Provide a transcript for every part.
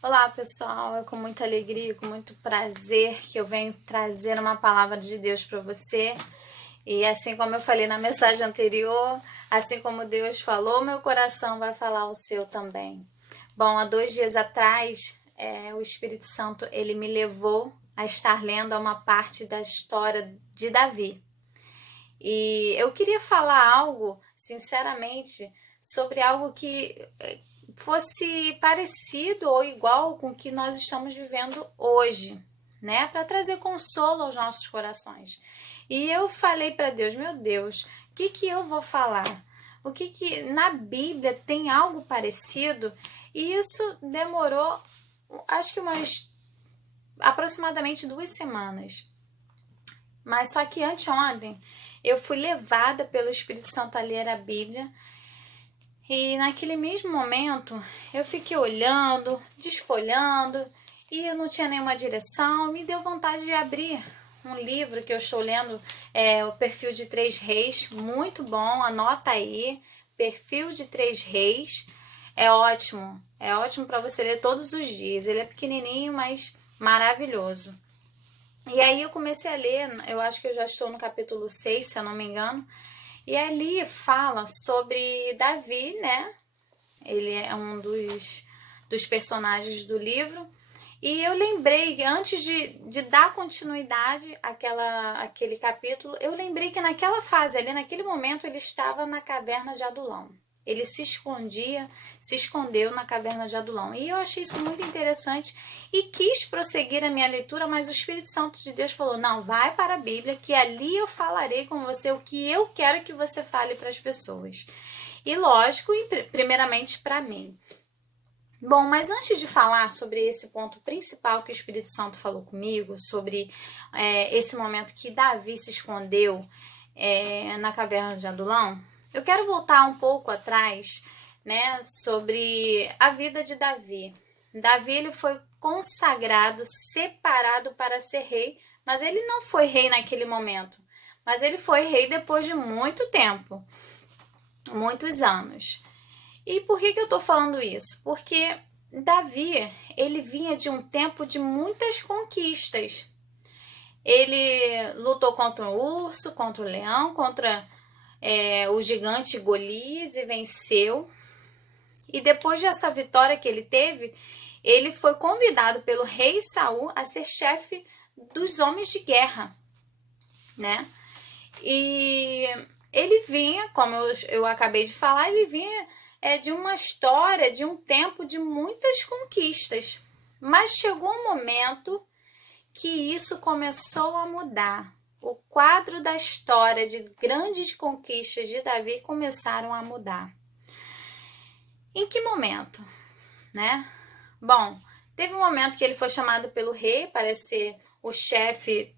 Olá, pessoal. É com muita alegria, com muito prazer que eu venho trazer uma palavra de Deus para você. E assim como eu falei na mensagem anterior, assim como Deus falou, meu coração vai falar o seu também. Bom, há 2 dias atrás, o Espírito Santo ele me levou a estar lendo uma parte da história de Davi. E eu queria falar algo, sinceramente, sobre algo que fosse parecido ou igual com o que nós estamos vivendo hoje, né? Para trazer consolo aos nossos corações. E eu falei para Deus, meu Deus, o que eu vou falar? O que na Bíblia tem algo parecido? E isso demorou, acho que umas aproximadamente 2 semanas. Mas só que anteontem eu fui levada pelo Espírito Santo a ler a Bíblia. E naquele mesmo momento eu fiquei olhando, desfolhando e eu não tinha nenhuma direção. Me deu vontade de abrir um livro que eu estou lendo, o Perfil de Três Reis, muito bom, anota aí, Perfil de Três Reis, é ótimo para você ler todos os dias. Ele é pequenininho, mas maravilhoso. E aí eu comecei a ler, eu acho que eu já estou no capítulo 6, se eu não me engano, e ali fala sobre Davi, né? Ele é um dos personagens do livro. E eu lembrei, antes de dar continuidade àquele capítulo, eu lembrei que naquela fase ali, naquele momento, ele estava na caverna de Adulão. Ele se escondeu na caverna de Adulão. E eu achei isso muito interessante e quis prosseguir a minha leitura, mas o Espírito Santo de Deus falou, não, vai para a Bíblia, que ali eu falarei com você o que eu quero que você fale para as pessoas. E lógico, primeiramente para mim. Bom, mas antes de falar sobre esse ponto principal que o Espírito Santo falou comigo, sobre esse momento que Davi se escondeu na caverna de Adulão, eu quero voltar um pouco atrás, né, sobre a vida de Davi. Davi ele foi consagrado, separado para ser rei, mas ele não foi rei naquele momento, mas ele foi rei depois de muito tempo, muitos anos. E por que eu estou falando isso? Porque Davi, ele vinha de um tempo de muitas conquistas. Ele lutou contra o urso, contra o leão, contra o gigante Golias e venceu. E depois dessa vitória que ele teve, ele foi convidado pelo rei Saul a ser chefe dos homens de guerra, né? E ele vinha, como eu acabei de falar, ele vinha de uma história, de um tempo de muitas conquistas. Mas chegou um momento que isso começou a mudar. O quadro da história de grandes conquistas de Davi começaram a mudar. Em que momento, né? Bom, teve um momento que ele foi chamado pelo rei para ser o chefe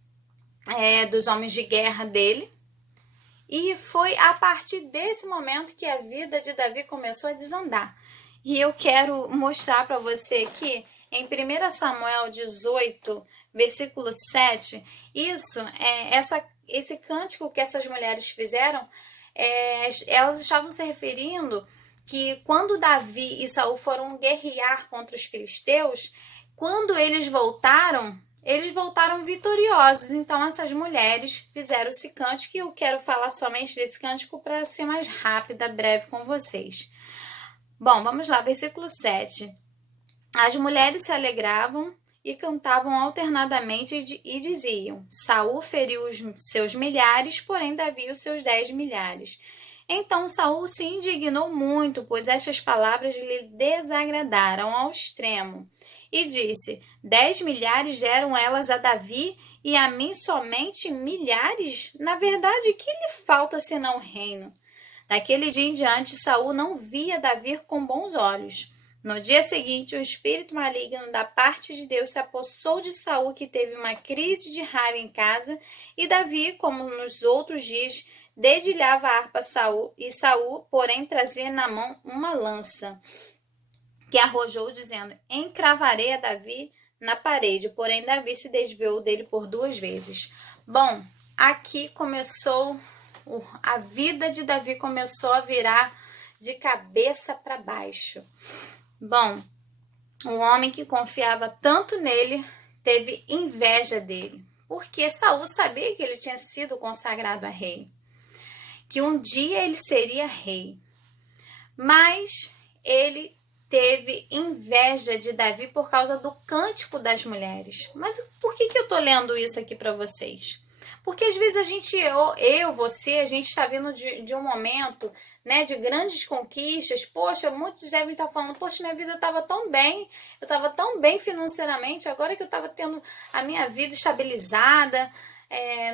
dos homens de guerra dele. E foi a partir desse momento que a vida de Davi começou a desandar. E eu quero mostrar para você aqui, em 1 Samuel 18, versículo 7, esse cântico que essas mulheres fizeram, elas estavam se referindo que quando Davi e Saul foram guerrear contra os filisteus, quando eles voltaram vitoriosos. Então, essas mulheres fizeram esse cântico e eu quero falar somente desse cântico para ser mais rápida, breve com vocês. Bom, vamos lá, versículo 7. As mulheres se alegravam e cantavam alternadamente e diziam: Saul feriu os seus milhares, porém Davi os seus 10 milhares. Então Saul se indignou muito, pois estas palavras lhe desagradaram ao extremo. E disse: 10 milhares deram elas a Davi e a mim somente milhares? Na verdade, que lhe falta senão o reino? Daquele dia em diante, Saul não via Davi com bons olhos. No dia seguinte, o espírito maligno da parte de Deus se apossou de Saul, que teve uma crise de raiva em casa, e Davi, como nos outros dias, dedilhava a harpa Saul, e Saul, porém, trazia na mão uma lança, que arrojou, dizendo: encravarei a Davi na parede. Porém, Davi se desviou dele por 2 vezes. Bom, aqui começou, a vida de Davi começou a virar de cabeça para baixo. Bom, Um homem que confiava tanto nele teve inveja dele, porque Saul sabia que ele tinha sido consagrado a rei, que um dia ele seria rei. Mas ele teve inveja de Davi por causa do cântico das mulheres. Mas por que eu tô lendo isso aqui para vocês? Porque às vezes a gente, você, a gente está vindo de um momento, né, de grandes conquistas. Poxa, muitos devem estar falando, poxa, minha vida estava tão bem, eu estava tão bem financeiramente, agora que eu estava tendo a minha vida estabilizada,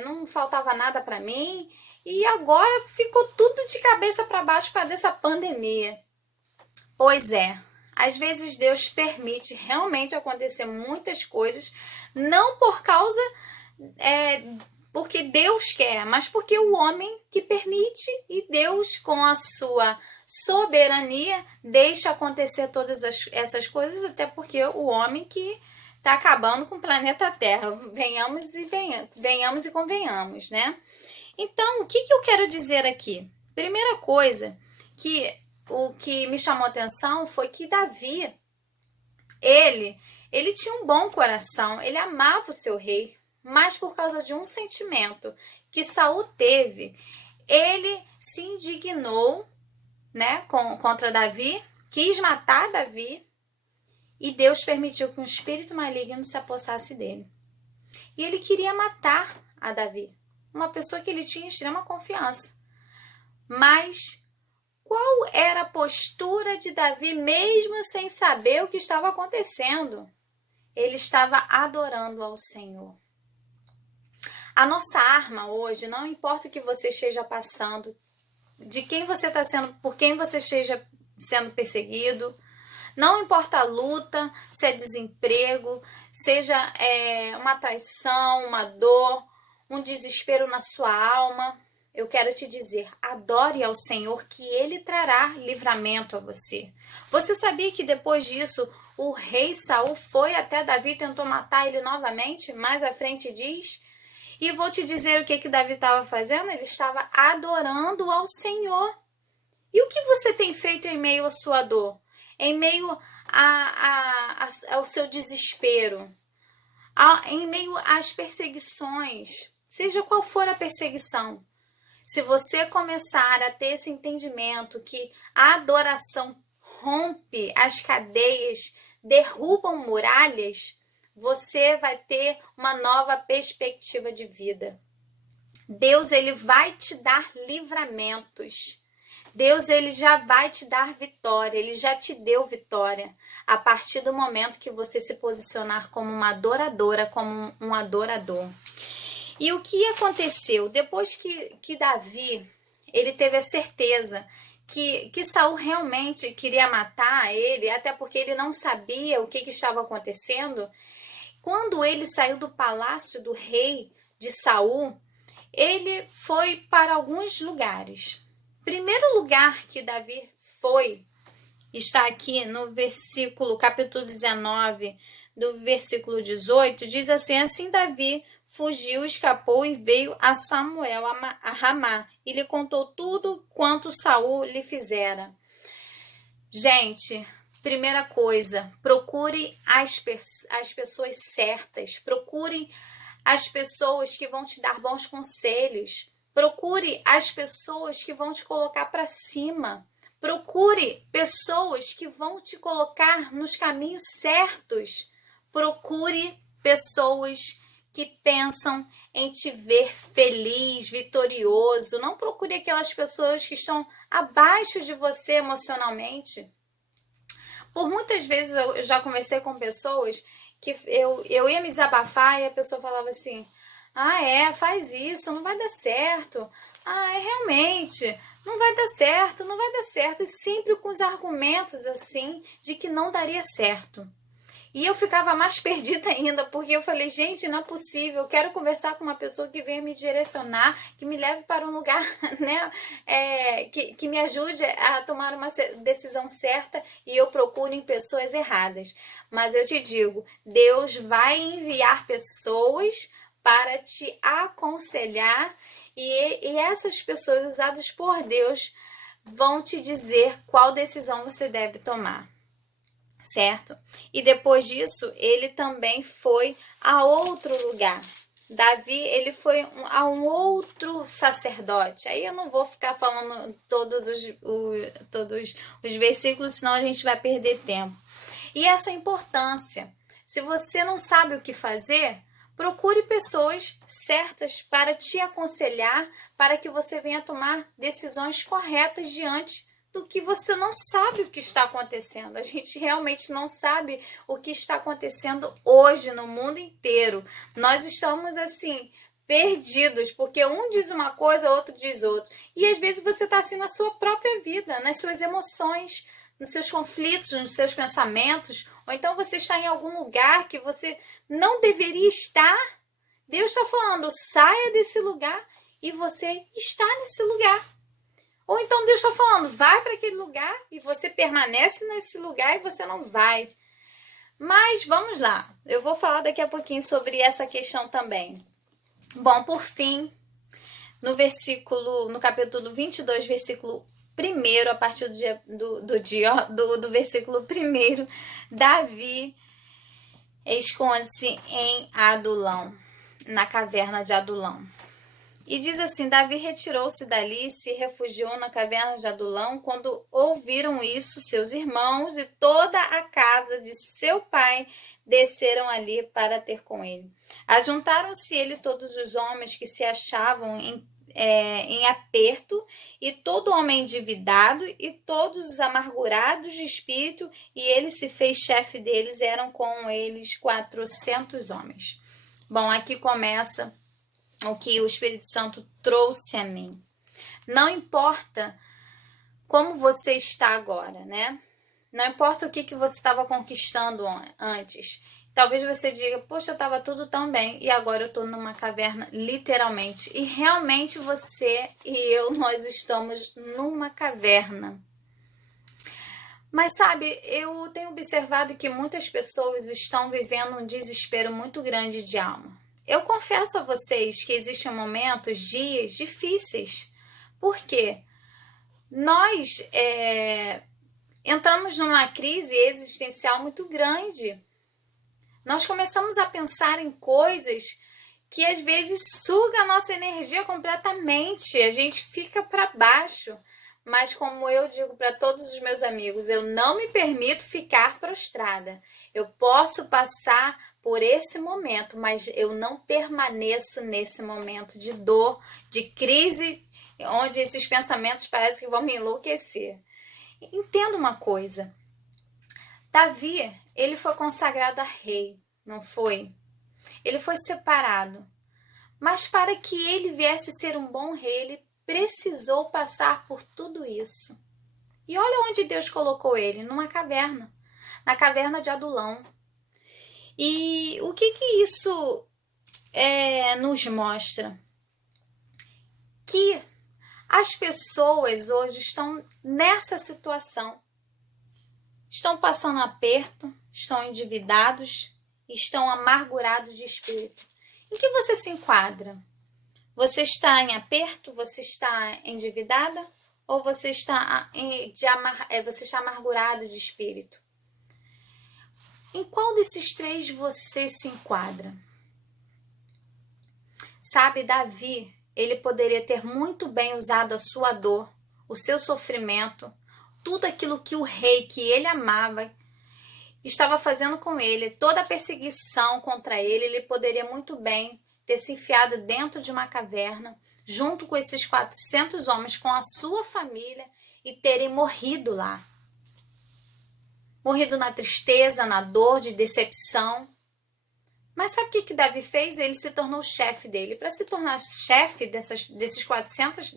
não faltava nada para mim. E agora ficou tudo de cabeça para baixo por causa dessa pandemia. Pois é, às vezes Deus permite realmente acontecer muitas coisas, não por causa porque Deus quer, mas porque o homem que permite, e Deus, com a sua soberania, deixa acontecer todas essas coisas, até porque o homem que está acabando com o planeta Terra, venhamos e convenhamos, né? Então, o que eu quero dizer aqui? Primeira coisa, que o que me chamou a atenção foi que Davi, ele tinha um bom coração, ele amava o seu rei, mas por causa de um sentimento que Saul teve, ele se indignou, né, contra Davi, quis matar Davi, e Deus permitiu que um espírito maligno se apossasse dele. E ele queria matar a Davi, uma pessoa que ele tinha extrema confiança. Mas qual era a postura de Davi, mesmo sem saber o que estava acontecendo? Ele estava adorando ao Senhor. A nossa arma hoje, não importa o que você esteja passando, de quem você está sendo, por quem você esteja sendo perseguido, não importa a luta, se é desemprego, seja uma traição, uma dor, um desespero na sua alma, eu quero te dizer, adore ao Senhor que Ele trará livramento a você. Você sabia que depois disso o rei Saul foi até Davi e tentou matar ele novamente? Mais à frente diz. E vou te dizer o que Davi estava fazendo. Ele estava adorando ao Senhor. E o que você tem feito em meio à sua dor? Em meio ao seu desespero? Em meio às perseguições? Seja qual for a perseguição. Se você começar a ter esse entendimento que a adoração rompe as cadeias, derrubam muralhas, você vai ter uma nova perspectiva de vida. Deus, ele vai te dar livramentos. Deus, ele já vai te dar vitória, ele já te deu vitória a partir do momento que você se posicionar como uma adoradora, como um adorador. E o que aconteceu? Depois que Davi, ele teve a certeza que Saul realmente queria matar ele, até porque ele não sabia o que estava acontecendo, quando ele saiu do palácio do rei de Saul, ele foi para alguns lugares. Primeiro lugar que Davi foi, está aqui no capítulo 19, do versículo 18, diz assim: assim Davi fugiu, escapou e veio a Samuel a Ramá, e lhe contou tudo quanto Saul lhe fizera. Gente, primeira coisa, procure as pessoas certas, procure as pessoas que vão te dar bons conselhos, procure as pessoas que vão te colocar para cima, procure pessoas que vão te colocar nos caminhos certos, procure pessoas que pensam em te ver feliz, vitorioso. Não procure aquelas pessoas que estão abaixo de você emocionalmente. Por muitas vezes eu já conversei com pessoas que eu ia me desabafar e a pessoa falava assim: faz isso, não vai dar certo. Realmente, não vai dar certo, não vai dar certo. E sempre com os argumentos assim de que não daria certo. E eu ficava mais perdida ainda, porque eu falei, gente, não é possível, eu quero conversar com uma pessoa que venha me direcionar, que me leve para um lugar, né, que me ajude a tomar uma decisão certa, e eu procuro em pessoas erradas. Mas eu te digo, Deus vai enviar pessoas para te aconselhar, e essas pessoas usadas por Deus vão te dizer qual decisão você deve tomar. certo? E depois disso, ele também foi a outro lugar. Davi, ele foi a um outro sacerdote. Aí eu não vou ficar falando todos os versículos, senão a gente vai perder tempo. E essa importância. Se você não sabe o que fazer, procure pessoas certas para te aconselhar, para que você venha tomar decisões corretas diante do que você não sabe o que está acontecendo. A gente realmente não sabe o que está acontecendo hoje no mundo inteiro. Nós estamos assim, perdidos, porque um diz uma coisa, outro diz outra. E às vezes você está assim na sua própria vida, nas suas emoções, nos seus conflitos, nos seus pensamentos, ou então você está em algum lugar que você não deveria estar. Deus está falando, saia desse lugar e você está nesse lugar. Ou então Deus está falando, vai para aquele lugar e você permanece nesse lugar e você não vai. Mas vamos lá, eu vou falar daqui a pouquinho sobre essa questão também. Bom, por fim, no capítulo 22, versículo 1, a partir do versículo 1, Davi esconde-se em Adulão, na caverna de Adulão. E diz assim, Davi retirou-se dali e se refugiou na caverna de Adulão. Quando ouviram isso, seus irmãos e toda a casa de seu pai desceram ali para ter com ele. Ajuntaram-se ele todos os homens que se achavam em aperto, e todo homem endividado, e todos os amargurados de espírito, e ele se fez chefe deles, eram com eles 400 homens. Bom, aqui começa o que o Espírito Santo trouxe a mim. Não importa como você está agora, né? Não importa o que você estava conquistando antes. Talvez você diga, poxa, estava tudo tão bem e agora eu estou numa caverna, literalmente. E realmente você e eu, nós estamos numa caverna. Mas sabe, eu tenho observado que muitas pessoas estão vivendo um desespero muito grande de alma. Eu confesso a vocês que existem momentos, dias difíceis, porque nós entramos numa crise existencial muito grande. Nós começamos a pensar em coisas que às vezes suga a nossa energia completamente, a gente fica para baixo. Mas como eu digo para todos os meus amigos, eu não me permito ficar prostrada. Eu posso passar por esse momento, mas eu não permaneço nesse momento de dor, de crise, onde esses pensamentos parecem que vão me enlouquecer. Entenda uma coisa. Davi, ele foi consagrado a rei, não foi? Ele foi separado. Mas para que ele viesse ser um bom rei, ele precisou passar por tudo isso. E olha onde Deus colocou ele, numa caverna, na caverna de Adulão. E o que isso nos mostra? Que as pessoas hoje estão nessa situação. Estão passando aperto, estão endividados, estão amargurados de espírito. Em que você se enquadra? Você está em aperto? Você está endividada? Ou você está amargurado de espírito? Em qual desses três você se enquadra? Sabe, Davi, ele poderia ter muito bem usado a sua dor, o seu sofrimento, tudo aquilo que o rei que ele amava estava fazendo com ele, toda a perseguição contra ele, ele poderia muito bem ter se enfiado dentro de uma caverna, junto com esses 400 homens, com a sua família, e terem morrido lá. Morrido na tristeza, na dor, de decepção. Mas sabe o que Davi fez? Ele se tornou chefe dele. Para se tornar chefe desses 400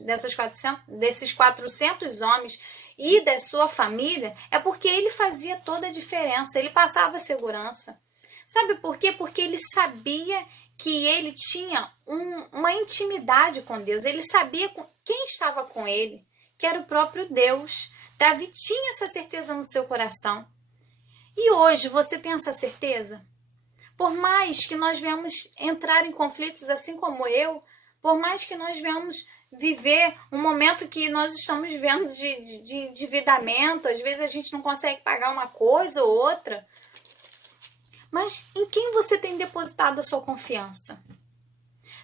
homens e da sua família, é porque ele fazia toda a diferença, ele passava segurança. Sabe por quê? Porque ele sabia que ele tinha uma intimidade com Deus, ele sabia quem estava com ele, que era o próprio Deus. Davi tinha essa certeza no seu coração. E hoje você tem essa certeza? Por mais que nós venhamos entrar em conflitos assim como eu, por mais que nós venhamos viver um momento que nós estamos vivendo de endividamento. Às vezes a gente não consegue pagar uma coisa ou outra. Mas em quem você tem depositado a sua confiança?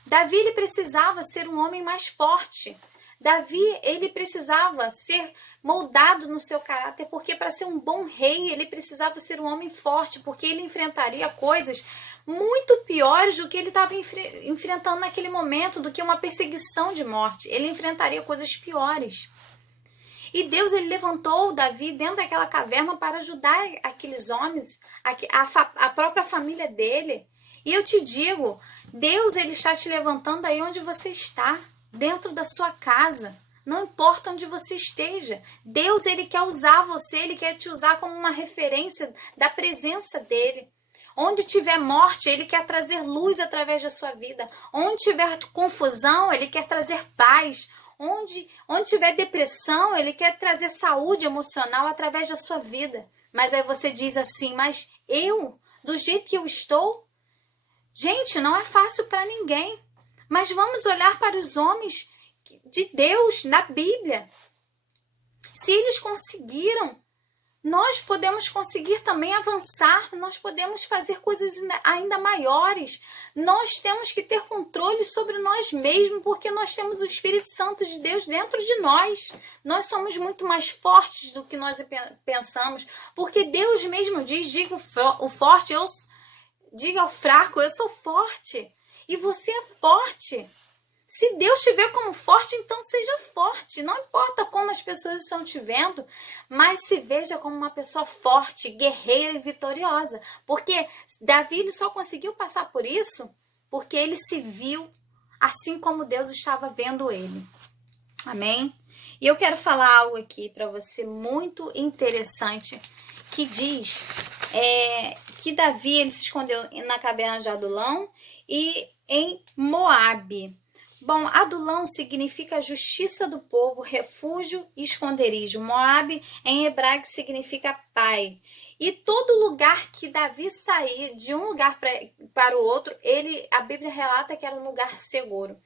Davi, ele precisava ser um homem mais forte. Davi, ele precisava ser moldado no seu caráter, porque para ser um bom rei, ele precisava ser um homem forte, porque ele enfrentaria coisas muito piores do que ele estava enfrentando naquele momento, do que uma perseguição de morte. Ele enfrentaria coisas piores. E Deus, ele levantou Davi dentro daquela caverna para ajudar aqueles homens, a própria família dele. E eu te digo, Deus, ele está te levantando aí onde você está, dentro da sua casa. Não importa onde você esteja. Deus, ele quer usar você, ele quer te usar como uma referência da presença dele. Onde tiver morte, ele quer trazer luz através da sua vida. Onde tiver confusão, ele quer trazer paz. Onde tiver depressão, ele quer trazer saúde emocional através da sua vida. Mas aí você diz assim, mas eu, do jeito que eu estou, gente, não é fácil para ninguém. Mas vamos olhar para os homens de Deus na Bíblia. Se eles conseguiram, nós podemos conseguir também avançar, nós podemos fazer coisas ainda maiores. Nós temos que ter controle sobre nós mesmos, porque nós temos o Espírito Santo de Deus dentro de nós. Nós somos muito mais fortes do que nós pensamos, porque Deus mesmo diz, diga o forte, diga ao fraco, eu sou forte. E você é forte. Se Deus te vê como forte, então seja forte. Não importa como as pessoas estão te vendo, mas se veja como uma pessoa forte, guerreira e vitoriosa. Porque Davi, ele só conseguiu passar por isso porque ele se viu assim como Deus estava vendo ele. Amém? E eu quero falar algo aqui para você muito interessante, que diz que Davi, ele se escondeu na caverna de Adulão e em Moabe. Bom, Adulão significa justiça do povo, refúgio e esconderijo. Moabe, em hebraico, significa pai. E todo lugar que Davi saía de um lugar para o outro, a Bíblia relata que era um lugar seguro.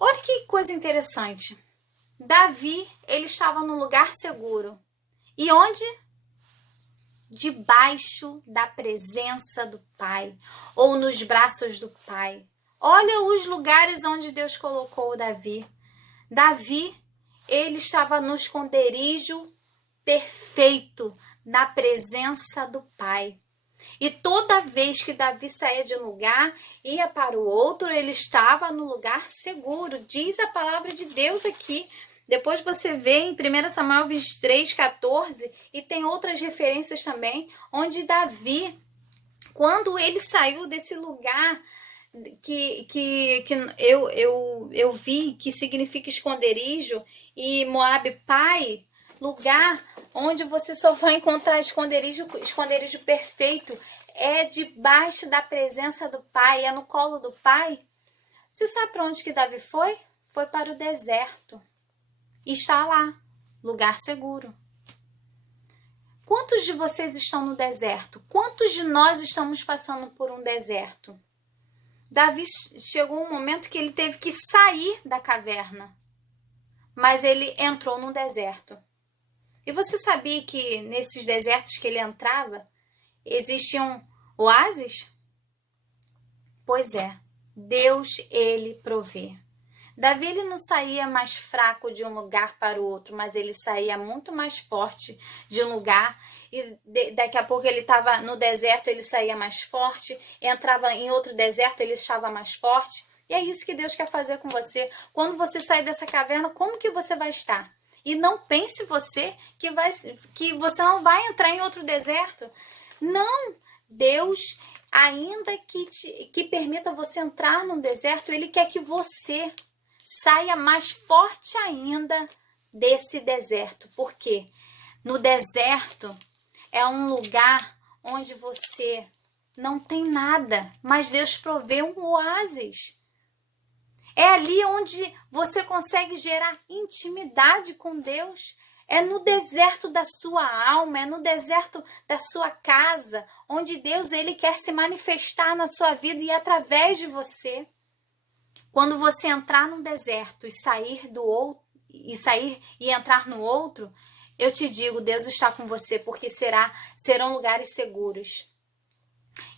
Olha que coisa interessante. Davi, ele estava num lugar seguro. E onde? Debaixo da presença do Pai, ou nos braços do Pai. Olha os lugares onde Deus colocou o Davi. Davi, ele estava no esconderijo perfeito, na presença do Pai. E toda vez que Davi saía de um lugar, ia para o outro, ele estava no lugar seguro. Diz a palavra de Deus aqui. Depois você vê em 1 Samuel 23, 14, e tem outras referências também, onde Davi, quando ele saiu desse lugar que eu vi, que significa esconderijo, e Moabe, pai, lugar onde você só vai encontrar esconderijo perfeito, é debaixo da presença do Pai, é no colo do Pai. Você sabe para onde que Davi foi? Foi para o deserto. E está lá, lugar seguro. Quantos de vocês estão no deserto? Quantos de nós estamos passando por um deserto? Davi chegou um momento que ele teve que sair da caverna, mas ele entrou no deserto. E você sabia que nesses desertos que ele entrava, existiam oásis? Pois é, Deus, ele provê. Davi, ele não saía mais fraco de um lugar para o outro, mas ele saía muito mais forte de um lugar, e daqui a pouco ele estava no deserto, ele saía mais forte, entrava em outro deserto, ele estava mais forte. E é isso que Deus quer fazer com você. Quando você sair dessa caverna, como que você vai estar? E não pense você que você não vai entrar em outro deserto. Não, Deus, ainda que permita você entrar num deserto, ele quer que você saia mais forte ainda desse deserto. Por quê? No deserto é um lugar onde você não tem nada, mas Deus provê um oásis. É ali onde você consegue gerar intimidade com Deus. É no deserto da sua alma, é no deserto da sua casa, onde Deus, ele quer se manifestar na sua vida e através de você. Quando você entrar num deserto e sair e entrar no outro, eu te digo, Deus está com você, porque serão lugares seguros.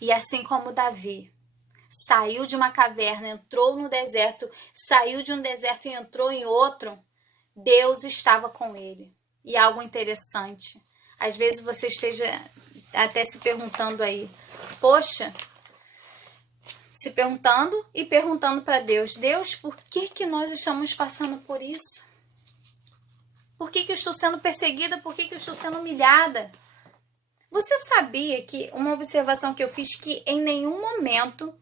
E assim como Davi saiu de uma caverna, entrou no deserto, saiu de um deserto e entrou em outro, Deus estava com ele. E algo interessante, às vezes você esteja até se perguntando aí, poxa, se perguntando e perguntando para Deus, Deus, por que nós estamos passando por isso? Por que eu estou sendo perseguida? Por que eu estou sendo humilhada? Você sabia que, uma observação que eu fiz, que em nenhum momento,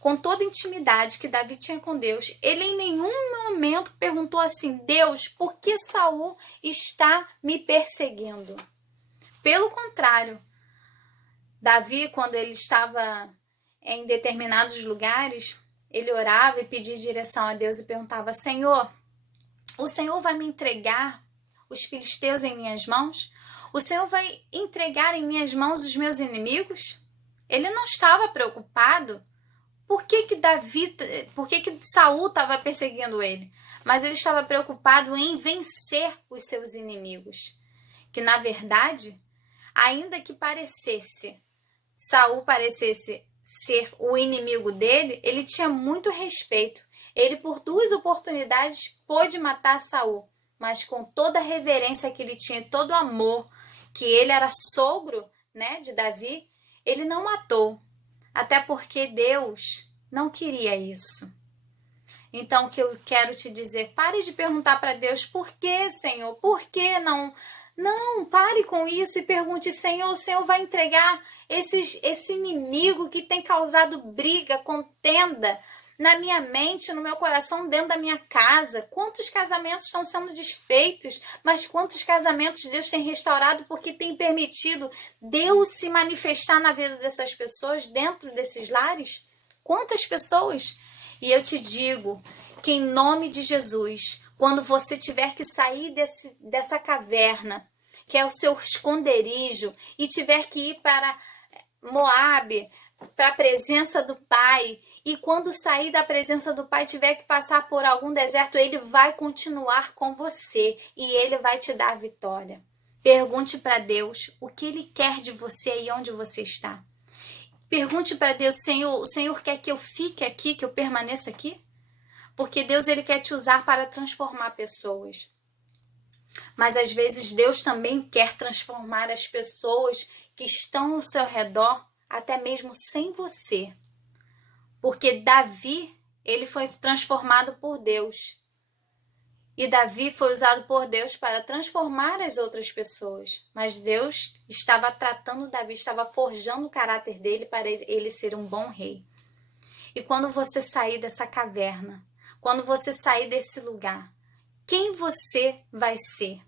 com toda a intimidade que Davi tinha com Deus, ele em nenhum momento perguntou assim, Deus, por que Saul está me perseguindo? Pelo contrário, Davi, quando ele estava em determinados lugares, ele orava e pedia direção a Deus e perguntava, Senhor, o Senhor vai me entregar os filisteus em minhas mãos? O Senhor vai entregar em minhas mãos os meus inimigos? Ele não estava preocupado por que Saul estava perseguindo ele, mas ele estava preocupado em vencer os seus inimigos. Que na verdade, ainda que Saul parecesse ser o inimigo dele, ele tinha muito respeito. Ele, por 2 oportunidades, pôde matar Saul, mas com toda a reverência que ele tinha, todo o amor, que ele era sogro, né, de Davi, ele não matou. Até porque Deus não queria isso. Então, o que eu quero te dizer, pare de perguntar para Deus, por que, Senhor? Por que não? Não, pare com isso e pergunte, Senhor, o Senhor vai entregar esse inimigo que tem causado briga, contenda na minha mente, no meu coração, dentro da minha casa? Quantos casamentos estão sendo desfeitos, mas quantos casamentos Deus tem restaurado porque tem permitido Deus se manifestar na vida dessas pessoas, dentro desses lares? Quantas pessoas? E eu te digo que em nome de Jesus, quando você tiver que sair dessa caverna, que é o seu esconderijo, e tiver que ir para Moabe, para a presença do Pai, e quando sair da presença do Pai, tiver que passar por algum deserto, Ele vai continuar com você e Ele vai te dar a vitória. Pergunte para Deus o que Ele quer de você e onde você está. Pergunte para Deus, Senhor, o Senhor quer que eu fique aqui, que eu permaneça aqui? Porque Deus, Ele quer te usar para transformar pessoas. Mas às vezes Deus também quer transformar as pessoas que estão ao seu redor, até mesmo sem você. Porque Davi, ele foi transformado por Deus. E Davi foi usado por Deus para transformar as outras pessoas. Mas Deus estava tratando Davi, estava forjando o caráter dele para ele ser um bom rei. E quando você sair dessa caverna, quando você sair desse lugar, quem você vai ser?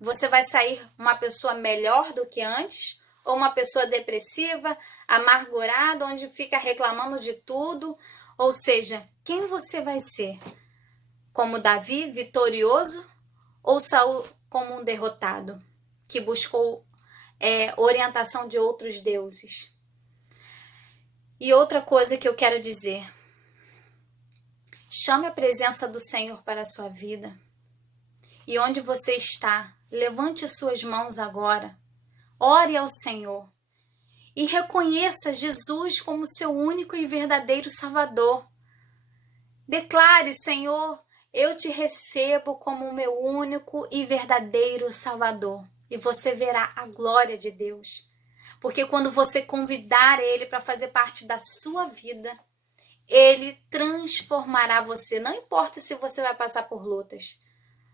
Você vai sair uma pessoa melhor do que antes? Ou uma pessoa depressiva, amargurada, onde fica reclamando de tudo? Ou seja, quem você vai ser? Como Davi, vitorioso? Ou Saul, como um derrotado, que buscou orientação de outros deuses? E outra coisa que eu quero dizer, chame a presença do Senhor para a sua vida. E onde você está, levante suas mãos agora. Ore ao Senhor e reconheça Jesus como seu único e verdadeiro Salvador. Declare, Senhor, eu te recebo como o meu único e verdadeiro Salvador. E você verá a glória de Deus. Porque quando você convidar Ele para fazer parte da sua vida, Ele transformará você. Não importa se você vai passar por lutas.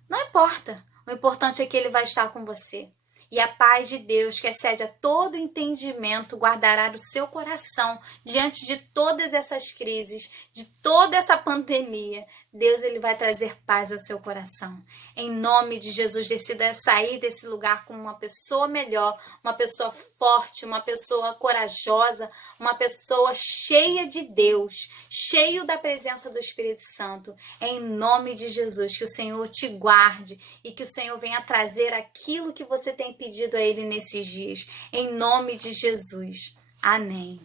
Não importa. O importante é que Ele vai estar com você. E a paz de Deus, que excede a todo entendimento, guardará o seu coração diante de todas essas crises, de toda essa pandemia. Deus, Ele vai trazer paz ao seu coração. Em nome de Jesus, decida sair desse lugar como uma pessoa melhor, uma pessoa forte, uma pessoa corajosa, uma pessoa cheia de Deus, cheio da presença do Espírito Santo. Em nome de Jesus, que o Senhor te guarde e que o Senhor venha trazer aquilo que você tem pedido a Ele nesses dias. Em nome de Jesus. Amém.